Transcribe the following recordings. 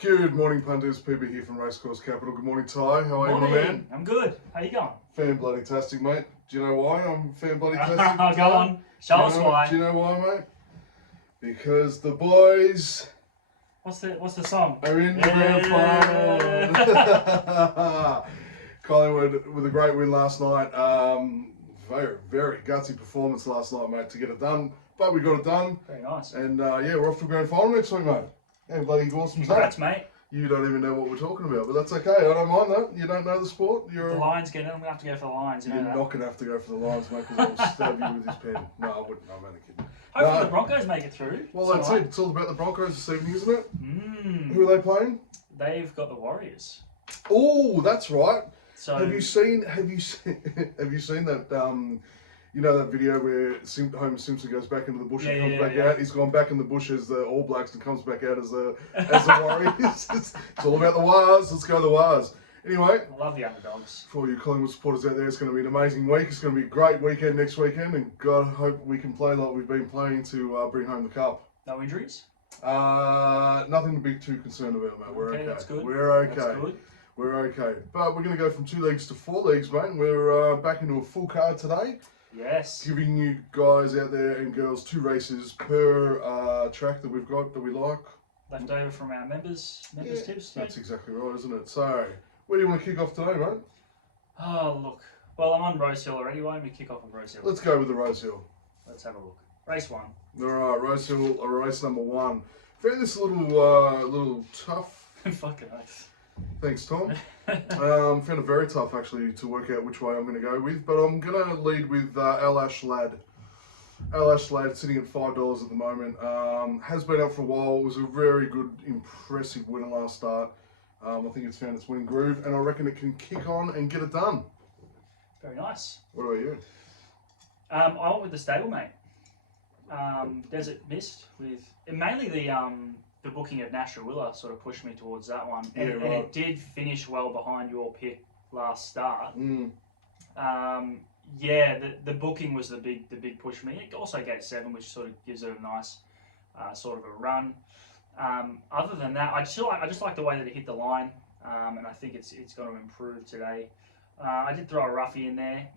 Good morning, punters. PB here from Racecourse Capital. Good morning, Ty. How are you, my man? I'm good. How you going? Fan-bloody-tastic, mate. Do you know why I'm fan-bloody-tastic? Go on. Show us why. Do you know why, mate? Because the boys What's the song? are in the grand final. Collingwood with a great win last night. Very, very gutsy performance last night, mate, to get it done. But we got it done. Very nice. And yeah, we're off to the grand final next week, mate. How bloody awesome's that? Congrats, mate. You don't even know what we're talking about, but that's okay. I don't mind that. You don't know the sport. The Lions get in. I'm gonna have to go for the Lions. You're not going to have to go for the Lions, mate, because I'll stab you with his pen. No, I wouldn't. I'm only kidding. Hopefully the Broncos make it through. Well, that's it. It's all about the Broncos this evening, isn't it? Mm. Who are they playing? They've got the Warriors. Oh, that's right. So have you seen that? You know that video where Homer Simpson goes back into the bush and comes back out? He's gone back in the bush as the All Blacks and comes back out as the Warriors. It's all about the Wars. Let's go the Wars. Anyway, I love the underdogs. For all you Collingwood supporters out there, it's going to be an amazing week. It's going to be a great weekend next weekend, and God, hope we can play like we've been playing to bring home the cup. No injuries? Nothing to be too concerned about, mate. We're okay. That's good. We're okay. That's good. We're okay. But we're going to go from 2 legs to 4 legs, mate. We're back into a full card today. Yes. Giving you guys out there and girls 2 races per track that we've got that we like. Left over from our members tips. That's exactly right, isn't it? So, where do you want to kick off today, mate? Oh, look. Well, I'm on Rose Hill already. Why don't we kick off on Rose Hill? Let's go with the Rose Hill. Let's have a look. Race 1. All right, Rose Hill, race number 1. Found this little tough. Fucking nice. Thanks, Tom. Found it very tough, actually, to work out which way I'm going to go with. But I'm going to lead with Al Ash Lad. Al Ash Lad sitting at $5 at the moment. Has been out for a while. It was a very good, impressive winner last start. I think it's found its winning groove, and I reckon it can kick on and get it done. Very nice. What about you? I went with the stablemate. Desert Mist with mainly the booking of Nasharawilla sort of pushed me towards that one, and it did finish well behind your pick last start. Yeah, the booking was the big push for me. It also gave 7, which sort of gives it a nice sort of a run. Other than that, I just like the way that it hit the line, and I think it's going to improve today. I did throw a roughie in there.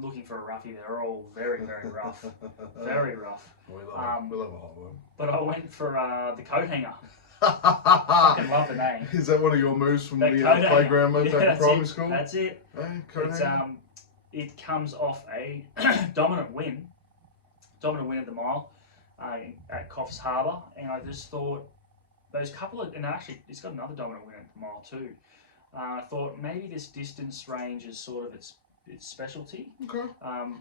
Looking for a roughie, they're all very, very rough. Very rough. We love a hot one. But I went for the coat hanger. I fucking love the name. Is that one of your moves from the coat playground, mate, hanger. back in primary school? That's it. Hey, coat hanger. It comes off a dominant win at the mile at Coffs Harbour, and I just thought those couple of, and actually it's got another dominant win at the mile too. I thought maybe this distance range is sort of its specialty. Okay.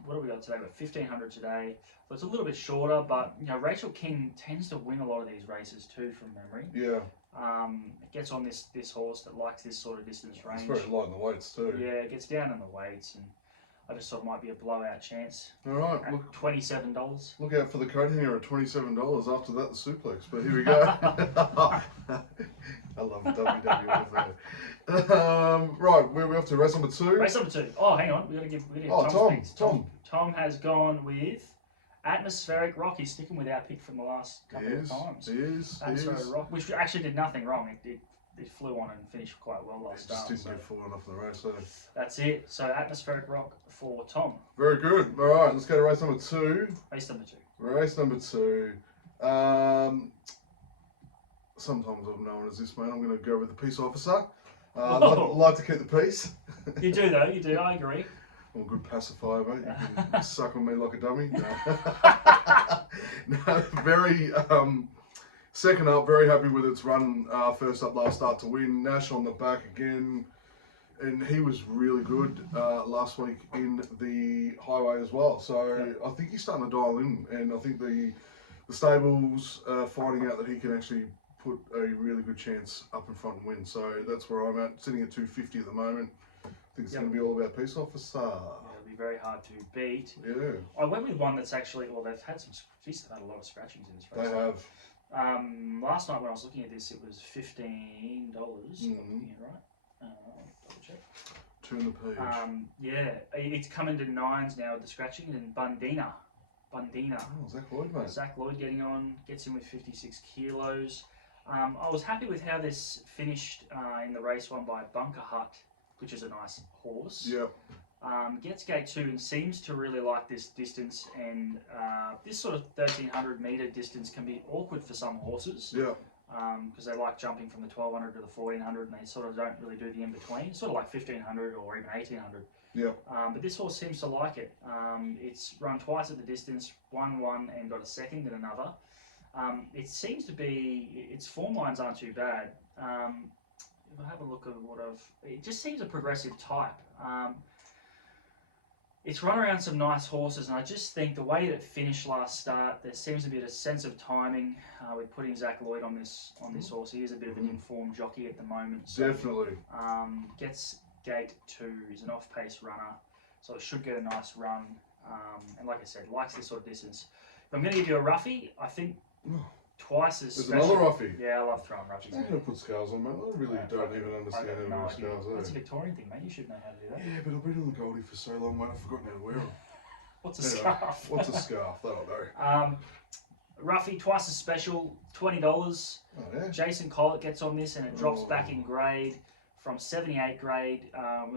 What have we got today? We're 1500 today, so it's a little bit shorter. But you know, Rachel King tends to win a lot of these races too, from memory. Yeah. It gets on this horse that likes this sort of distance range. It's very light in the weights too. Yeah, it gets down in the weights, and I just thought it might be a blowout chance. All right. At Look, $27. Look out for the coat hanger at $27. After that, the suplex. But here we go. I love WWE. Right, where are we off to? Race number 2. Race number 2. Oh, hang on. We got to give Tom's picks. Tom has gone with Atmospheric Rock. He's sticking with our pick from the last couple of times. He is. Atmospheric Rock, which actually did nothing wrong. It flew on and finished quite well last start. Just didn't get fallen off the race, so. That's it. So Atmospheric Rock for Tom. Very good. All right, let's go to race number 2. Race number 2. Race number 2. Sometimes I'm known as this, man. I'm going to go with the peace officer. I like to keep the peace. You do, though. You do. I agree. I'm a good pacifier, mate. You can suck on me like a dummy. No. No, very... second up, very happy with its run. First up, last start to win. Nash on the back again. And he was really good last week in the highway as well. So I think he's starting to dial in. And I think the stables finding out that he can actually put a really good chance up in front and win. So that's where I'm at, sitting at 250 at the moment. I think it's going to be all about peace officer. Yeah, it'll be very hard to beat. Yeah. I went with one that's actually, well, they've had some, geez, they've had a lot of scratchings in this race. They have. Last night when I was looking at this, it was $15. If I'm looking at it right. Double check. Turn the page. Yeah, it's coming to 9s now with the scratching, and Bundina. Oh, Zach Lloyd, mate. Zach Lloyd getting on, gets in with 56 kilos. I was happy with how this finished in the race won by Bunker Hut, which is a nice horse. Yeah. Gets gate 2 and seems to really like this distance, and this sort of 1300 metre distance can be awkward for some horses. Yeah. Because they like jumping from the 1200 to the 1400 and they sort of don't really do the in between, sort of like 1500 or even 1800. Yeah. But this horse seems to like it. It's run twice at the distance, won one and got a second in another. It seems to be, its form lines aren't too bad. If I have a look at it just seems a progressive type. It's run around some nice horses, and I just think the way that it finished last start, there seems to be a sense of timing with putting Zach Lloyd on this horse. He is a bit of an informed jockey at the moment. So, Definitely. gets gate 2, is an off-pace runner, so it should get a nice run. And like I said, likes this sort of distance. If I'm going to give you a roughie, I think twice as There's special. another roughie. Yeah, I love throwing roughies. I'm going to put scales on, mate. I really don't even understand how to no wear idea. scales. That's a Victorian thing, mate. You should know how to do that. Yeah, but I've been on the Goldie for so long, mate. I've forgotten how to wear them. What's a scarf? What's a scarf? That'll do. Roughie, twice as special, $20. Oh, yeah. Jason Collett gets on this and it drops back in grade from 78 grade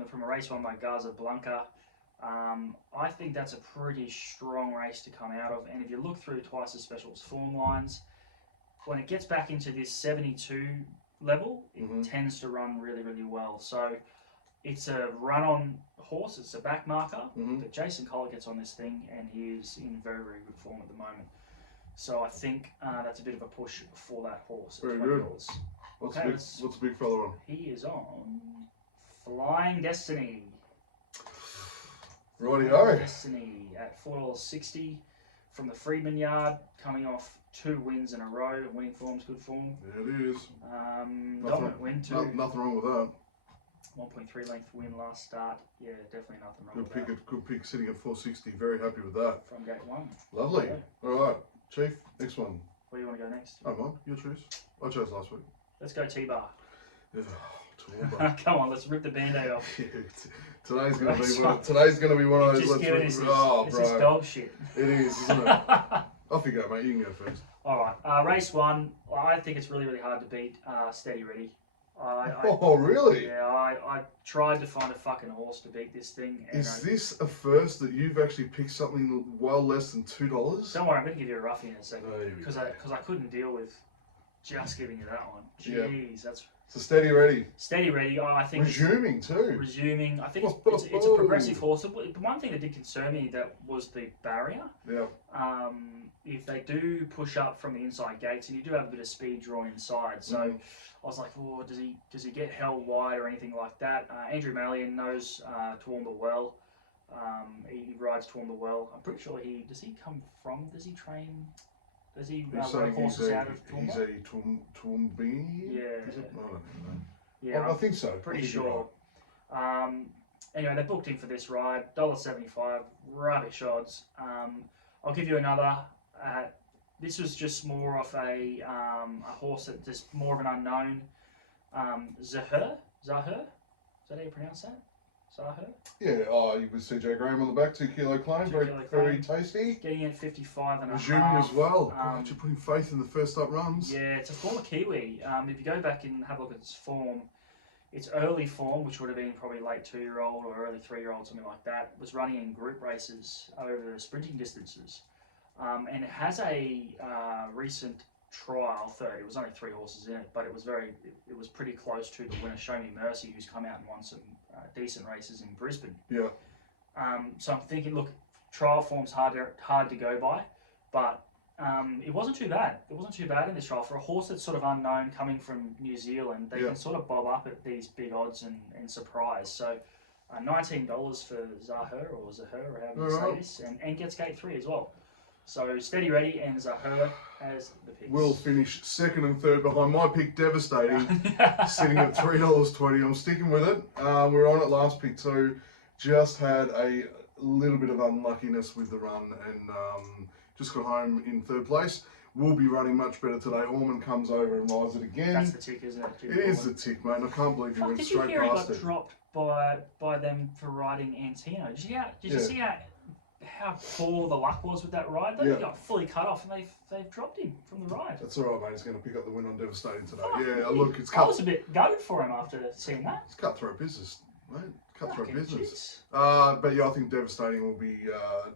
from a race won by Garza Blanca. I think that's a pretty strong race to come out of. And if you look through twice as special's form lines, when it gets back into this 72 level, it tends to run really, really well. So it's a run-on horse. It's a back marker. But Jason Collett gets on this thing and he is in very, very good form at the moment. So I think that's a bit of a push for that horse. Very good. What's a big fella on? He is on Flying Destiny. Rightio. Destiny at $4.60 from the Freedman Yard, coming off 2 wins in a row. Winning form's good form. Yeah, it is. Dominant win too. Nothing wrong with that. 1.3 length win last start. Yeah, definitely nothing wrong with that. Good pick sitting at 460. Very happy with that. From gate 1. Lovely. Yeah. All right, Chief. Next one. Where do you want to go next? Oh, mine. You choose. I chose last week. Let's go T-Bar. Yeah, Toowoomba. Come on, let's rip the band-aid off. Today's gonna be one of those. Just give it this bro. is dog shit. It is, isn't it? Off you go, mate. You can go first. All right, race 1. I think it's really, really hard to beat Steady Ready. Oh, really? Yeah, I tried to find a fucking horse to beat this thing. And Is this a first that you've actually picked something well less than $2? Don't worry, I'm going to give you a roughie in a second. Oh, here we Because I couldn't deal with just giving you that one. Yeah. Jeez, that's... So Steady Ready. Steady Ready, I think... Resuming too. Resuming. I think it's a progressive horse. The one thing that did concern me that was the barrier. Yeah. If they do push up from the inside gates, and you do have a bit of speed drawn inside, so I was like, oh, does he get held wide or anything like that? Andrew Mallion knows Toowoomba well. He rides Toowoomba well. I'm pretty sure does he train? Does he ride horses out of Toowoomba? He's a Toowoomba. Yeah. Is it? I don't know. Yeah, I think so. Pretty sure. Anyway, they booked him for this ride. $1.75. Rubbish odds. I'll give you another. This was just more of a horse that just more of an unknown. Zahur? Is that how you pronounce that? Zahur? Yeah, you would see Jay Graham on the back, 2 kilo claim, very tasty. Getting at 55 and a Resuming half. as well. God, you're putting faith in the first up runs. Yeah, it's a former Kiwi. If you go back and have a look at its form, its early form, which would have been probably late 2-year-old or early 3-year-old, something like that, was running in group races over the sprinting distances. And it has a recent trial third. It was only 3 horses in it, but it was pretty close to the winner, Show Me Mercy, who's come out and won some decent races in Brisbane. Yeah. So I'm thinking, look, trial form's hard to go by, but it wasn't too bad. It wasn't too bad in this trial for a horse that's sort of unknown, coming from New Zealand. They can sort of bob up at these big odds and surprise. So $19 for Zahur or however you say this, and gets gate 3 as well. So Steady Ready and Zahur as the picks. Will finish second and third behind my pick, Devastating, sitting at $3.20. I'm sticking with it. We're on at last pick 2. Just had a little bit of unluckiness with the run and just got home in 3rd place. Will be running much better today. Orman comes over and rides it again. That's the tick, isn't it? It is the tick, mate. I can't believe you went Did straight you hear past he got it. dropped by them for riding Antino? Did you see how how poor the luck was with that ride. Though Yeah. he got fully cut off, and they've dropped him from the ride. That's all right, mate. He's going to pick up the win on Devastating today. Fuck Yeah, me. look, it's I was a bit gutted for him after seeing that. It's cutthroat business, mate. Cutthroat Fucking business. jeez. But yeah, I think Devastating will be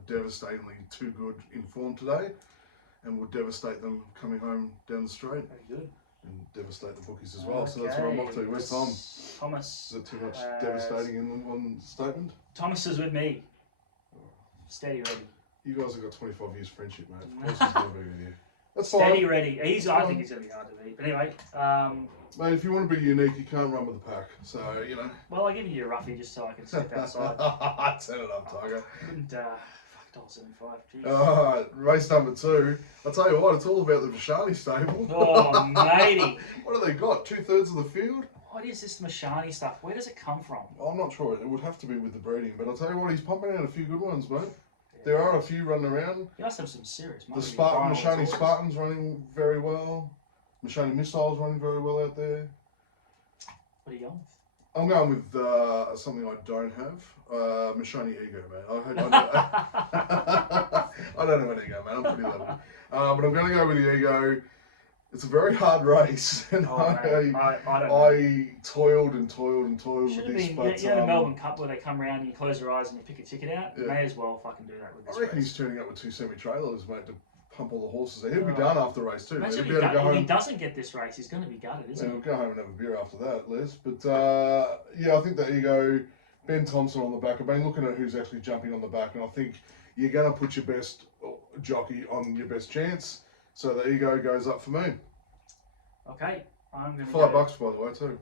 devastatingly too good in form today, and will devastate them coming home down the straight Very good. and devastate the bookies as well. So that's what I'm off to. Where's Tom? Is Thomas. it too much devastating in one statement? Thomas is with me. Steady ready. You guys have got 25 years friendship, mate. Of course he's going to be with you. That's Steady fine. ready. I think he's going to be hard to beat. But anyway, Mate, if you want to be unique, you can't run with the pack. So, you know. well, I'll give you a roughie just so I can step outside. Turn it up, Tiger. Couldn't, fuck, $1.75. Jeez. Alright, race number 2. I'll tell you what, it's all about the Vashani stable. Oh, matey. What have they got? 2/3 of the field? What is this Mashani stuff? Where does it come from? I'm not sure. It would have to be with the breeding, but I'll tell you what, he's pumping out a few good ones, mate. There are a few running around. You must have some serious money. The Spartan, Mashani Spartan's running very well. Mashani Missile's running very well out there. What are you going with? I'm going with something I don't have. Mashani Ego, man. I don't have an ego, man. I'm pretty level. But I'm going to go with the Ego. It's a very hard race, and Oh, man. I don't know. I toiled and toiled and toiled Should with have this. been, But you know the Melbourne Cup where they come around and you close your eyes and you pick a ticket out? Yeah. May as well fucking do that with this I reckon race. he's turning up with 2 semi-trailers, mate, to pump all the horses. He'll be Oh. done after race 2, mate. Imagine He'll if be able to go if he home. doesn't get this race, he's going to be gutted, isn't Yeah, he? we'll go home and have a beer after that, Les. But yeah, I think the Ego, Ben Thompson on the back. I've been looking at who's actually jumping on the back, and I think you're going to put your best jockey on your best chance. So the Ego goes up for me. Okay, I'm going to $5, by the way, too.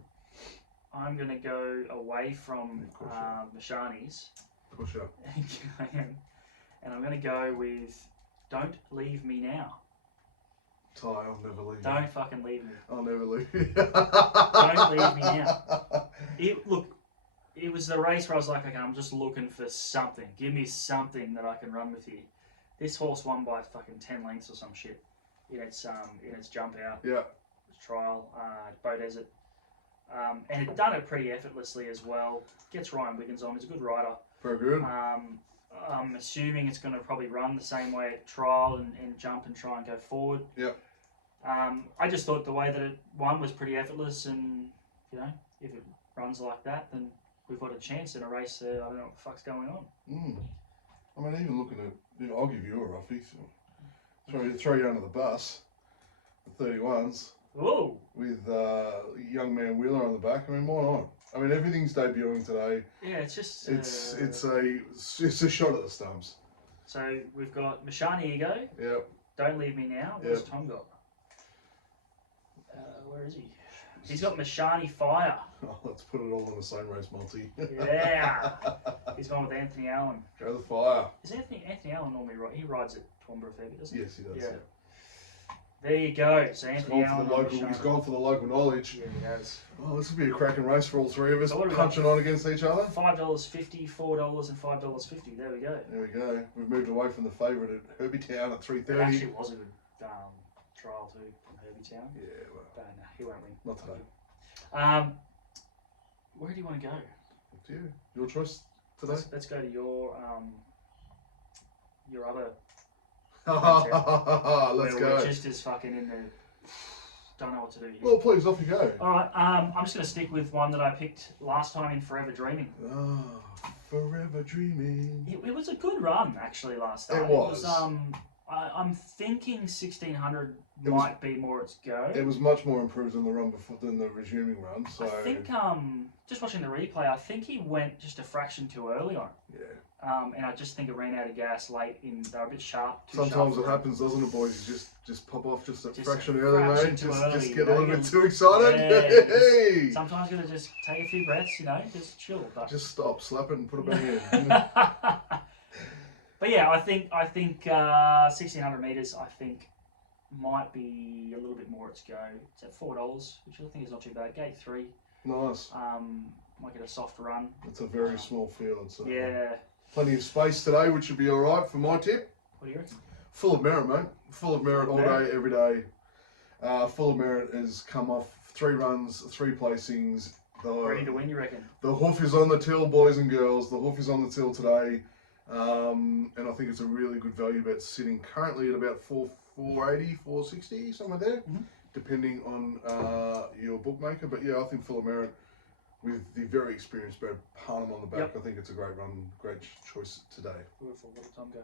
I'm going to go away from Of course you Mashani's Push up. and I'm going to go with Don't Leave Me Now. Ty, I'll never leave you. Don't fucking leave me. I'll never leave you. Don't leave me now. It was the race where I was like, okay, I'm just looking for something. Give me something that I can run with here. This horse won by fucking 10 lengths or some shit in its jump out. Yeah. Trial, Bow Desert. And it done it pretty effortlessly as well. Gets Ryan Wiggins on. He's a good rider. Very good. I'm assuming it's going to probably run the same way at trial and jump and try and go forward. Yep. I just thought the way that it won was pretty effortless, and you know, if it runs like that, then we've got a chance in a race. I don't know what the fuck's going on. I mean, even looking at, I'll give you a roughie. So throw you under the bus. The 31s. Whoa! With young man Wheeler on the back. I mean, why not? I mean, everything's debuting today. Yeah, it's just It's a shot at the stumps. So we've got Mashani Ego. Yep. Don't Leave Me Now. Where's Yep. Tom got? Where is he? He's got Mashani Fire. Oh, let's put it all on the same race multi. Yeah. He's gone with Anthony Allen. Go the fire. Is Anthony Allen normally he rides at Toowoomba a fair bit, doesn't he? Yes, he does. Yeah. Yeah. There you go. So He's Anthony gone Allen. for the on local. Mashani. He's gone for the local knowledge. Yeah, he has. Oh, this will be a cracking race for all three of us, So what have we got? punching on against each other. $5.50, $4, and $5.50. There we go. There we go. We've moved away from the favourite at Herbie Town at It 3:30. actually was a good trial too from Herbie Town. Yeah, well, But no, he won't win. not today. Where do you want to go? Up to you. Your choice today. Let's go to your other. Let's where go. We're just as fucking in the. Don't know what to do here. Well, please, off you go. All right. I'm just going to stick with one that I picked last time in Forever Dreaming. Ah, forever dreaming. It was a good run actually last time. It was. I'm thinking 1600 It was- might be more its go. It was much more improved than the run before, than the resuming run. So I think just watching the replay, I think he went just a fraction too early on. yeah. And I just think it ran out of gas late in. They were a bit sharp. Too Sometimes sharp it happens, doesn't it, boys? You just pop off just a Just fraction a early, fraction mate. too Just early, get you a know, little bit you- too excited. Yeah, Hey! Sometimes you gotta just take a few breaths, just chill. But Just stop, slap it, and put it back in. but yeah, I think 1600 meters. I think might be a little bit more its go. It's at $4, which I think is not too bad. Gate 3. Nice. Might get a soft run. It's a very small field, so Yeah. plenty of space today, which should be all right for my tip. What do you reckon? Full of merit, mate. Full of merit all Merit. day, every day. Full of merit has come off 3 runs, 3 placings. Ready to win, you reckon? The hoof is on the till, boys and girls. The hoof is on the till today. And I think it's a really good value bet, sitting currently at about 480, 460, somewhere there, Mhm. depending on your bookmaker. But yeah, I think Full of Merit, with the very experienced Brad Parnham on the back, Yep. I think it's a great run, great choice today. Beautiful. What did Tom go?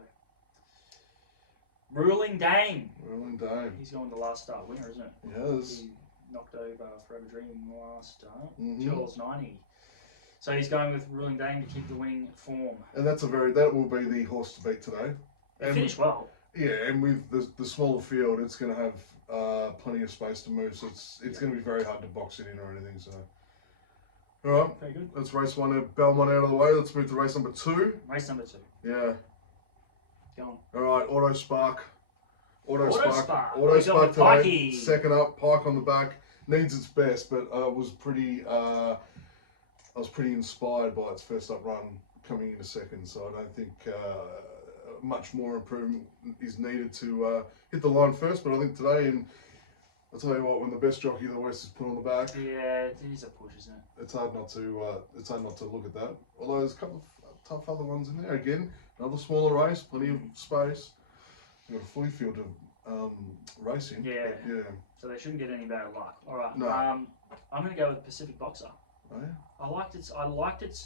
Ruling Dame. Ruling Dame. He's going the last start winner, isn't it? Yes. He knocked over Forever Dream last start. Mhm. 2.90. So he's going with Ruling Dame to keep the winning form. And that will be the horse to beat today. He And finished well. yeah, and with the smaller field, it's going to have plenty of space to move, so it's going to be very hard to box it in or anything. So, all right, Very good. let's race one at Belmont out of the way. Let's move to race number 2. Race number 2. Yeah. Go on. All right, Auto Spark. Auto Auto Spark. Spark. Auto He's Spark going with today. Pikey. Second up, Pike on the back. Needs its best, but was pretty. I was pretty inspired by its first up run coming into second, so I don't think much more improvement is needed to hit the line first. But I think today, and I'll tell you what, when the best jockey of the West is put on the back, Yeah, it is a push, isn't it? it's hard not to look at that. Although there's a couple of tough other ones in there. Again, another smaller race, plenty of space. You've got a fully fielded racing. Yeah. But yeah. So they shouldn't get any bad luck. All right. No. I'm going to go with Pacific Boxer. Oh, yeah. I liked it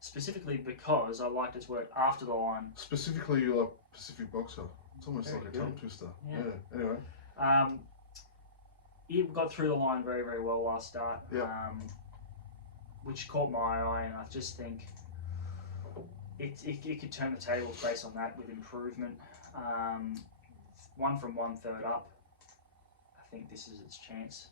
specifically because I liked its work after the line. Specifically, you like Pacific Boxer. It's almost Very like a good. tongue twister. Yeah. Anyway. It got through the line very, very well last start, Yeah. which caught my eye, and I just think it could turn the tables based on that with improvement. 1 from 1/3 up. I think this is its chance.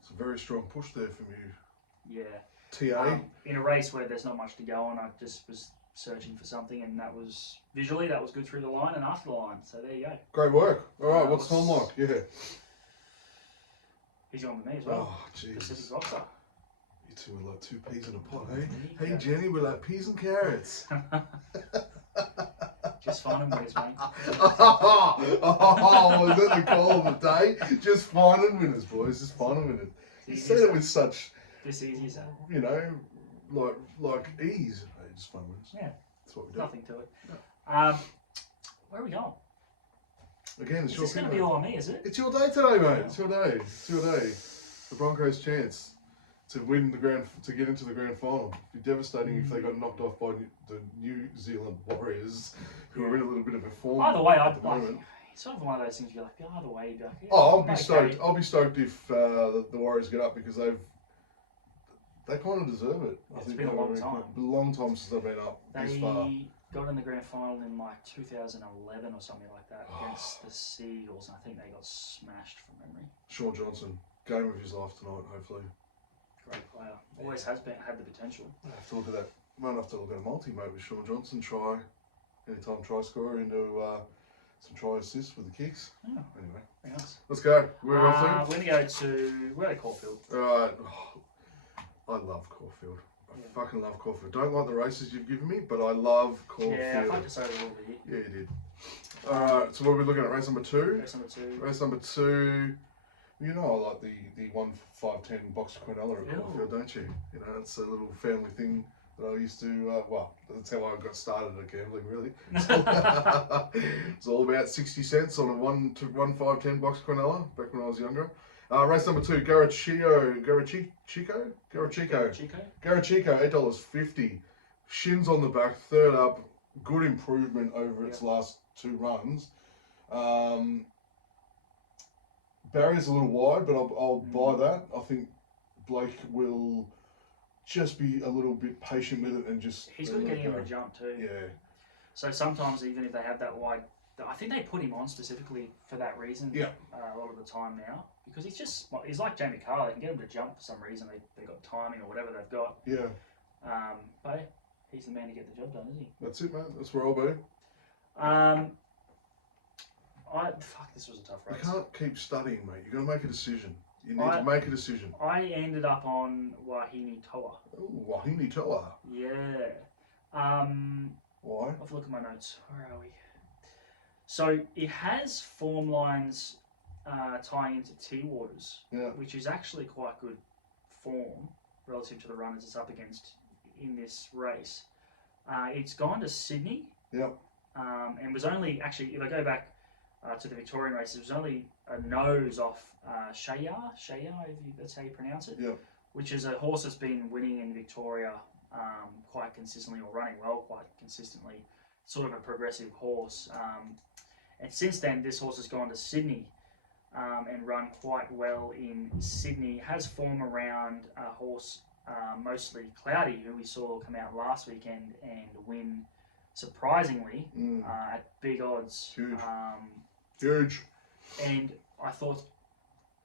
It's a very strong push there from you. Yeah. TA. In a race where there's not much to go on, I just was searching for something, and that was good through the line and after the line. So there you go. Great work. All right, what's what's- Tom like? Yeah. He's on with me as well. Oh, Pacific Jesus. Boxer. You two are like 2 peas in a pot, hey? There you Hey, go. Jenny, we're like peas and carrots. Just finding winners, mate. Oh, was that the call of the day? Just finding winners, boys. Just finding winners. You Easy said as it that. with such, This easy as that. you know, like ease. Hey, just find winners. Yeah. That's what we do. Nothing to it. No. Where are we going? Again, it's Is your this going to thing, be mate. all on me, is it? It's your day today, mate. It's your day. It's your day. The Broncos' chance to win to get into the grand final. It'd be devastating if they got knocked off by the New Zealand Warriors, who are in a little bit of a form Either way, at I'd the like. moment. It's sort of one of those things you're like, either way, you'd be like, yeah, Oh, I'll be okay. stoked. I'll be stoked if the Warriors get up, because they kind of deserve it. I It's think been a they long really- time. A long time since they've been up this far. They got in the grand final in like 2011 or something like that against the Seagulls, and I think they got smashed from memory. Sean Johnson, game of his life tonight, hopefully. Great player. Always has had the potential. I have to look at that. Might have to look at a multi-mate with Sean Johnson. Anytime try scorer into some try assists with the kicks. Yeah, Anyway, very nice. let's go. Where are we off We're going to go to, we're at Caulfield. to? Alright. Oh, I love Caulfield. I Yeah. fucking love Caulfield. Don't like the races you've given me, but I love Caulfield. Yeah, I fucked us over a little bit. Yeah, you did. Alright, so what are we looking at? Race number 2? Race number 2. Race number 2. You know I like the 1 5 10 box Quinella at Yeah. Caulfield, don't you? You know, it's a little family thing that I used to, well, that's how I got started at gambling, really. It's all about 60 cents on a 1 5 10 box Quinella back when I was younger. Race number 2, Garachico, Chico? $8.50. Shins on the back, third up, good improvement over its last 2 runs. Barrier's a little wide, but I'll buy that. I think Blake will just be a little bit patient with it and just. He's good at getting him a jump too. Yeah. So sometimes even if they have that wide, I think they put him on specifically for that reason. Yeah. A lot of the time now, because he's like Jamie Carr. They can get him to jump for some reason. They got timing or whatever they've got. Yeah. But he's the man to get the job done, isn't he? That's it, man. That's where I'll be. This was a tough You race. can't keep studying, mate. You got to make a decision. You need to make a decision. I ended up on Wahine Toa. Oh, Wahine Toa. Yeah. Why? I'll have a look at my notes. Where are we? So it has form lines tying into T-Waters, Yeah. which is actually quite good form relative to the runners it's up against in this race. It's gone to Sydney. Yep. And was only actually, if I go back to the Victorian races, it was only a nose off Shayar, that's how you pronounce it. Yep. Which is a horse that's been winning in Victoria quite consistently, or running well quite consistently. Sort of a progressive horse. And since then, this horse has gone to Sydney and run quite well in Sydney. Has form around a horse, mostly Cloudy, who we saw come out last weekend and win surprisingly at big odds. Huge. Huge. And I thought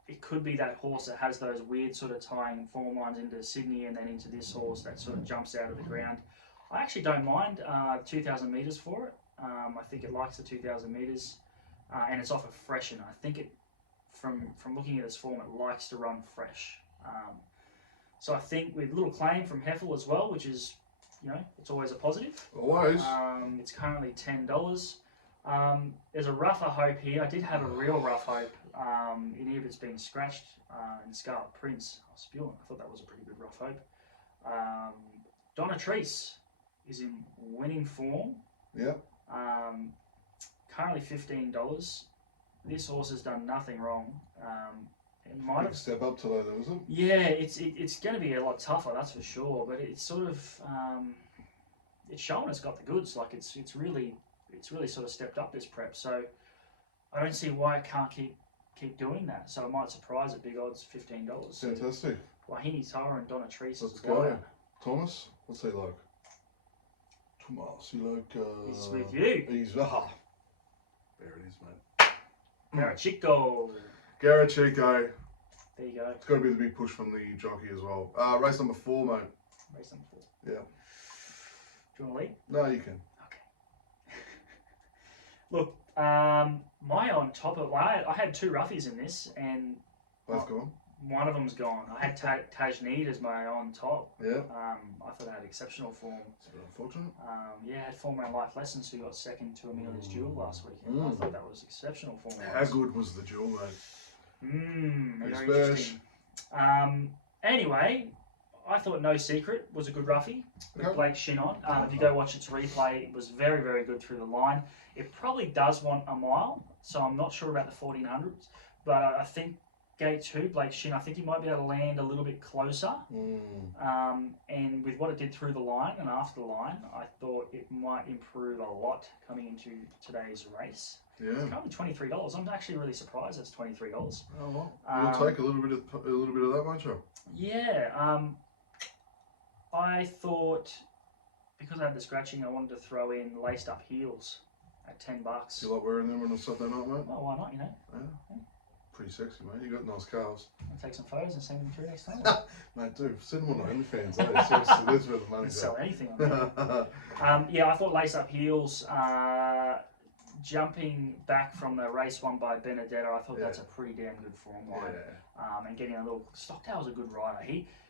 it could be that horse that has those weird sort of tying form lines into Sydney and then into this horse that sort of jumps out of the ground. I actually don't mind 2,000 metres for it. I think it likes the 2,000 metres, and it's off a freshen. I think it, from looking at its form, it likes to run fresh. So I think with little claim from Heffel as well, which is, it's always a positive. Always. It's currently $10. There's a rougher hope here. I did have a real rough hope in here, but it's been scratched in Scarlet Prince. I was spewing. I thought that was a pretty good rough hope. Donatrice is in winning form. Yep. Currently $15. This horse has done nothing wrong. It might Big have step up today, though, isn't it? Yeah, it's going to be a lot tougher, that's for sure. But it's sort of it's showing it's got the goods. Like it's really sort of stepped up this prep. So I don't see why it can't keep doing that. So it might surprise at big odds, $15. Fantastic. Wahine Tara and Donatrice. Let's go. Thomas, what's he like? Thomas, he like. He's with you. He's there it is, mate. Garachico. Garachico. There you go. It's got to be the big push from the jockey as well. Race number 4, mate. Race number 4. Yeah. Do you want to lead? No, you can. Okay. Look, my on top of I had 2 roughies in this, and Both gone. one of them's gone. I had Tajneed as my on top. Yeah. I thought I had exceptional form. It's a bit unfortunate. Yeah, I had form around Life Lessons, who got second to Amelia's Jewel last weekend. I thought that was exceptional form. How good was the duel, mate? Very interesting. Anyway, I thought No Secret was a good roughie with Okay. Blake Shin on. If you go watch its replay, it was very, very good through the line. It probably does want a mile, so I'm not sure about the 1400s, but I think Gate 2, Blake Shin, I think he might be able to land a little bit closer. And with what it did through the line and after the line, I thought it might improve a lot coming into today's race. Yeah. It's currently $23. I'm actually really surprised it's $23. Oh well. You'll take a little bit of that, won't you? Yeah. I thought because I had the scratching, I wanted to throw in Laced Up Heels at $10. Do you like wearing them on a Saturday night, mate? Well, why not? Yeah. Pretty sexy, mate. You got nice calves. I'll take some photos and send them through next time. Mate, do send them on OnlyFans. Seriously, that's where the money's Sell at. anything on there. Yeah, I thought Lace Up Heels, jumping back from the race won by Benedetto, I thought that's a pretty damn good form line. Yeah. And getting a little Stockdale's a good rider.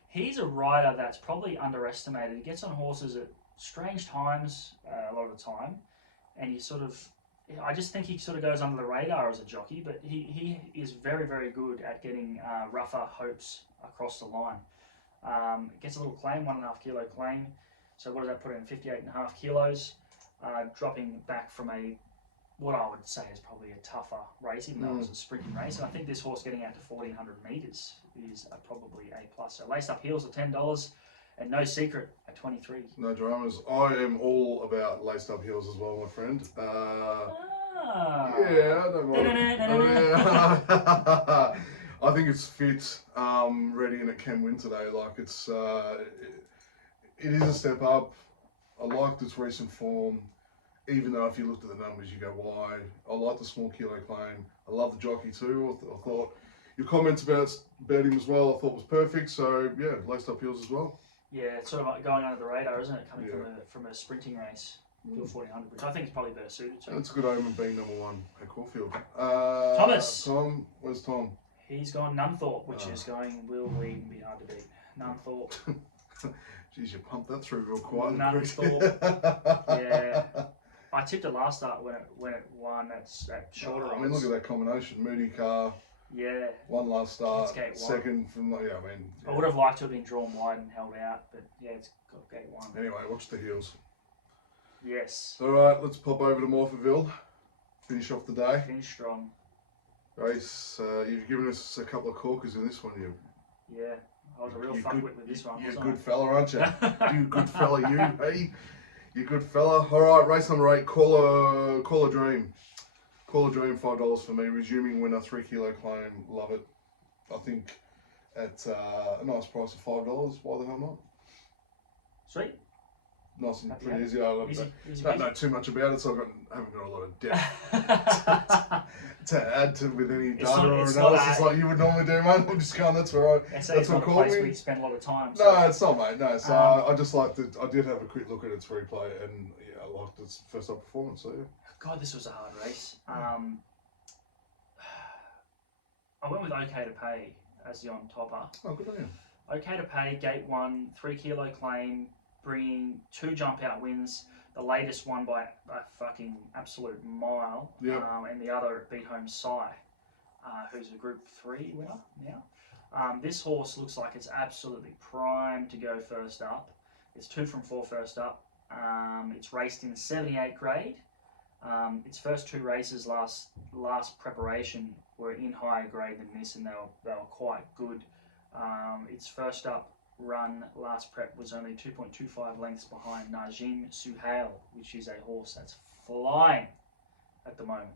He's a rider that's probably underestimated. He gets on horses at strange times a lot of the time, and I just think he sort of goes under the radar as a jockey, but he is very, very good at getting rougher hopes across the line. Gets a little claim, 1.5 kilo claim. So what does that put in? 58.5 kilos. Dropping back from what I would say is probably a tougher race, even though it was a sprinting race. And I think this horse getting out to 1,400 metres is probably A+. So Laced Up Heels at $10 and No Secret at 23. No dramas. I am all about Laced Up Heels as well, my friend. Yeah, I don't mind. I think it's fit, ready, and it can win today. Like it is a step up. I liked its recent form, even though if you looked at the numbers, you go, why? I like the small kilo claim. I love the jockey too. I thought your comments about him as well, I thought was perfect. So yeah, Laced Up Heels as well. Yeah, it's sort of like going under the radar, isn't it? Coming from a sprinting race to a 1,400, which I think is probably better suited to. It's a good omen being number 1 at Caulfield. Thomas. Tom, where's Tom? He's gone Nunthorpe, which is going will lead and be hard to beat. Nunthorpe. Jeez, you pumped that through real quiet. Nunthorpe. Yeah. I tipped it last start when it won that shorter. I mean, look at that combination. Moody Car. Yeah. One last start. Gate 1. Second from I mean. I would have liked to have been drawn wide and held out, but yeah, it's got Gate 1. Anyway, watch the heels. Yes. All right, let's pop over to Morphettville. Finish off the day. Finish strong. Race, you've given us a couple of corkers in this one. Yeah. I was a real You fuckwit good- with this one. You're a wasn't good fella, aren't you? I? You good fella, you. Hey, you good fella. All right, race number 8. Call a Dream. Call a Dream, $5 for me. Resuming winner, 3 kilo claim. Love it. I think at a nice price of $5. Why the hell not? Sweet. Nice and Happy pretty days. easy. I Easy, easy don't peasy. know too much about it, so I haven't got a lot of depth to add to with any It's data not- or it's not analysis a- like you would normally do, mate. I'm just going, that's where I. SA That's is not what a called place me. where you spend a lot of time. No, So. it's not, mate. No, so I just liked it. I did have a quick look at its replay, and yeah, I liked its first up performance. So yeah. God, this was a hard race. I went with OK to Pay as the on topper. Oh, good on you. OK to Pay, gate 1, 3 kilo claim, bringing 2 jump out wins. The latest one by a fucking absolute mile. Yep. And the other beat home Sai, who's a Group 3 winner now. This horse looks like it's absolutely primed to go first up. It's 2 from 4 first up. It's raced in 78 grade. Its first 2 races last preparation were in higher grade than this, and they were quite good. Its first up run last prep was only 2.25 lengths behind Najim Suhail, which is a horse that's flying at the moment.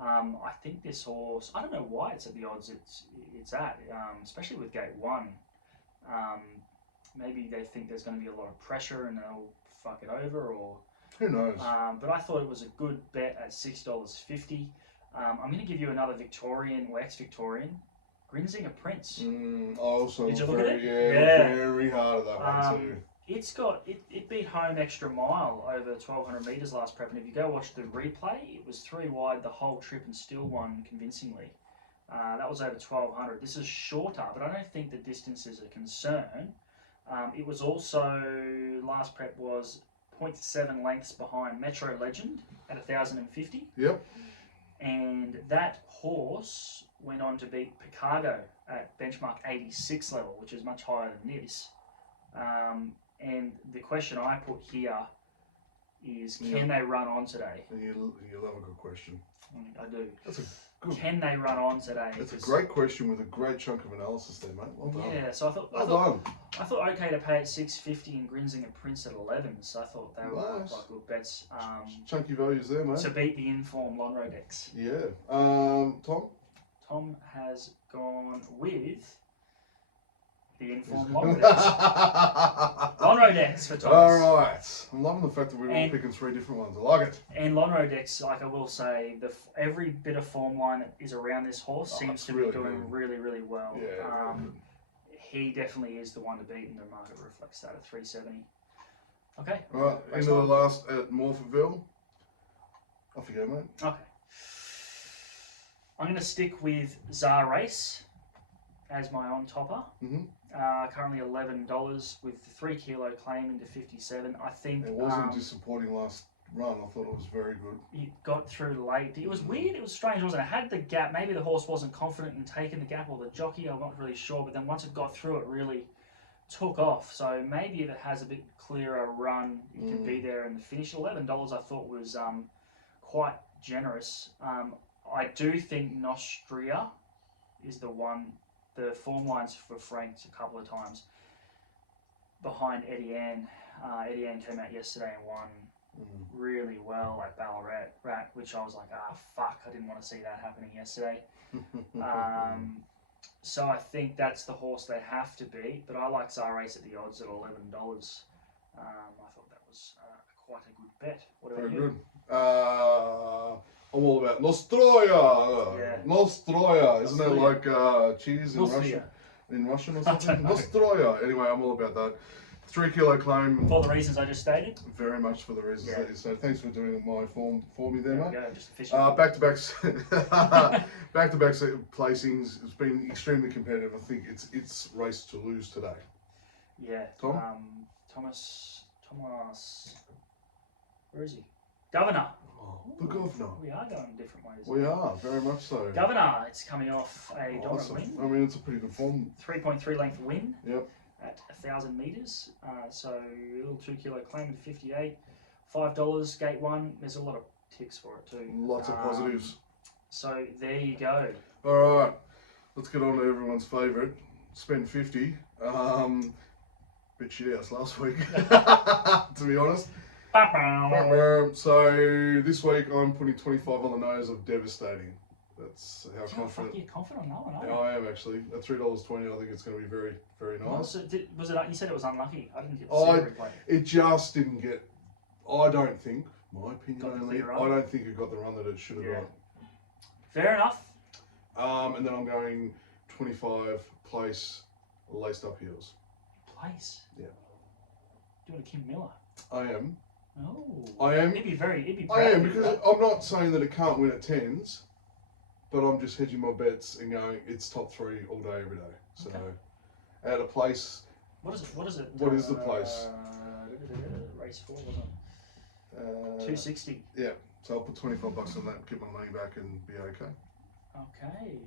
I think this horse, I don't know why it's at the odds it's at, especially with gate 1. Maybe they think there's going to be a lot of pressure and they'll fuck it over, or Who knows? but I thought it was a good bet at $6.50. I'm going to give you another Victorian or ex-Victorian, Grinzinger Prince. I also Did you look very, at it? Yeah. very hard at that one too. It beat home extra mile over 1,200 metres last prep, and if you go watch the replay, it was 3 wide the whole trip and still won convincingly. That was over 1,200. This is shorter, but I don't think the distance is a concern. It was also, last prep was 0.7 lengths behind Metro Legend at 1,050. Yep. And that horse went on to beat Picardo at benchmark 86 level, which is much higher than this. And the question I put here is, can they run on today? And you love a good question. I do. That's a good. Can they run on today? That's a great question with a great chunk of analysis there, mate. Well done. Yeah, so Well I thought OK to Pay at 6.50 and Grinzinger Prince at 11. So I thought they were Nice. quite good bets Chunky values there, mate. to beat the informed Lonrodex. Yeah. Tom? Tom has gone with the informed Lonrodex. Lonrodex for Thomas. All right. I'm loving the fact that we're all And- picking 3 different ones. I like it. And Lonrodex, like I will say, every bit of form line that is around this horse Oh, seems it's to be really doing good. really, really well. Yeah. really good. He definitely is the one to beat, and the market reflects that at 370. Okay. All right. Race Into the one. last at Morphettville. Off you go, mate. Okay. I'm going to stick with Czar Race as my on topper. Mhm. Currently $11 with the 3 kilo claim into 57. I think It wasn't disappointing last run. I thought it was very good. it got through late. It was weird. It was strange, wasn't it? It had the gap. Maybe the horse wasn't confident in taking the gap, or the jockey. I'm not really sure. But then once it got through, it really took off. So maybe if it has a bit clearer run, it can be there in the finish. $11 I thought was quite generous. I do think Nostria is the one. The form lines for Frank's a couple of times behind Eddie Ann. Eddie Ann came out yesterday and won really well at Ballarat, which I was like, fuck, I didn't want to see that happening yesterday. So I think that's the horse they have to beat, but I like Czar Race at the odds at $11. I thought that was quite a good bet. What about Very you? good. I'm all about Nostroya. Yeah. Nostroya. Isn't it Nostroya. like cheese in Nostria. Russian? In Russian or I something? don't know. Nostroya. Anyway, I'm all about that. 3 kilo claim. For the reasons I just stated. Very much for the reasons Yeah. that you said. Thanks for doing my form for me there, There we mate. go, just efficient. Back-to-backs, back-to-back placings. It's been extremely competitive. I think it's race to lose today. Yeah. Tom? Thomas. Where is he? Governor. The governor. We are going different ways. We are very much so. Governor, it's coming off a dominant Awesome. win. I mean, it's a pretty good form. 3.3 length win Yep. at 1,000 metres. So a little 2 kilo claim at 58. $5, gate 1. There's a lot of ticks for it too. Lots of positives. So there you go. All right, let's get on to everyone's favourite. Spend 50. Bit shit house last week, to be honest. So this week I'm putting 25 on the nose of Devastating. That's how confident. You're confident on that one, aren't Yeah, you? I am actually. At $3.20, I think it's going to be very, very nice. Was it? You said it was unlucky. I didn't get to Oh, see the replay. It just didn't get. I don't think, my opinion Got the only. clear I run? don't think it got the run that it should have Yeah. got. Fair enough. And then I'm going 25 place laced up heels. Place. Yeah. Doing a Kim Miller. I am. Oh. I am. He'd be I proud am of you, because right? I'm not saying that it can't win at tens, but I'm just hedging my bets and going it's top 3 all day every day. So Okay. out of place. What is it? What is it? What is the place? Race 4, wasn't it? 260. Yeah. So I'll put $25 on that, get my money back, and be okay. Okay.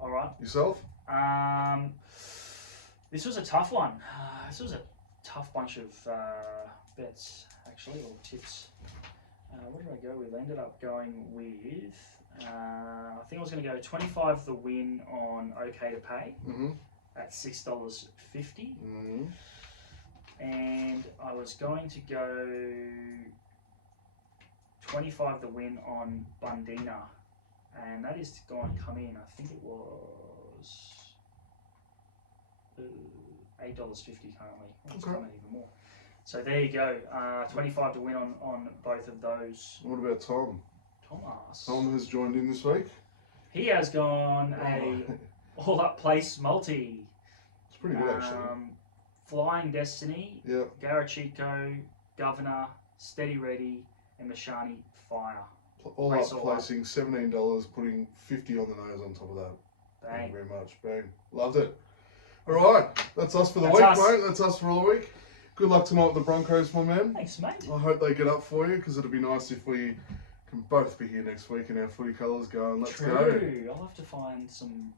All right. Yourself? This was a tough one. This was a tough bunch of bets, actually, or tips. What did I go with? I ended up going with, I think I was going to go 25 the win on OK to Pay Mm-hmm. at $6.50. Mm-hmm. And I was going to go 25 the win on Bundina. And that is come in, I think it was $8.50 currently. It's Okay. coming even more. So there you go. 25 to win on both of those. What about Tom? Thomas. Tom has joined in this week. He has gone a all up place multi. It's pretty good actually. Flying Destiny, Yeah. Garachico, Governor, Steady Ready, and Mashani Fire. All Place up all up. placing $17, putting 50 on the nose on top of that. Thank Bang. you very much. Bang. Loved it. All right. That's us for the That's week, us. mate. That's us for all the week. Good luck tonight with the Broncos, my man. Thanks, mate. I hope they get up for you because it'll be nice if we can both be here next week in our footy colours going, let's go. True. I'll have to find some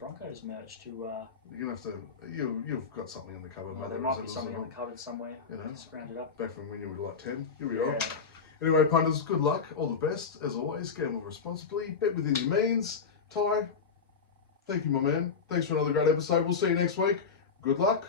Broncos merch to. You're going to have to, you've got something in the cupboard, Well, mate. there might be something in the cupboard somewhere. You know. Just round it up. Back from when you were like 10. Here we Yeah. are. Anyway, punters, good luck. All the best. As always, gamble responsibly. Bet within your means. Ty, thank you, my man. Thanks for another great episode. We'll see you next week. Good luck.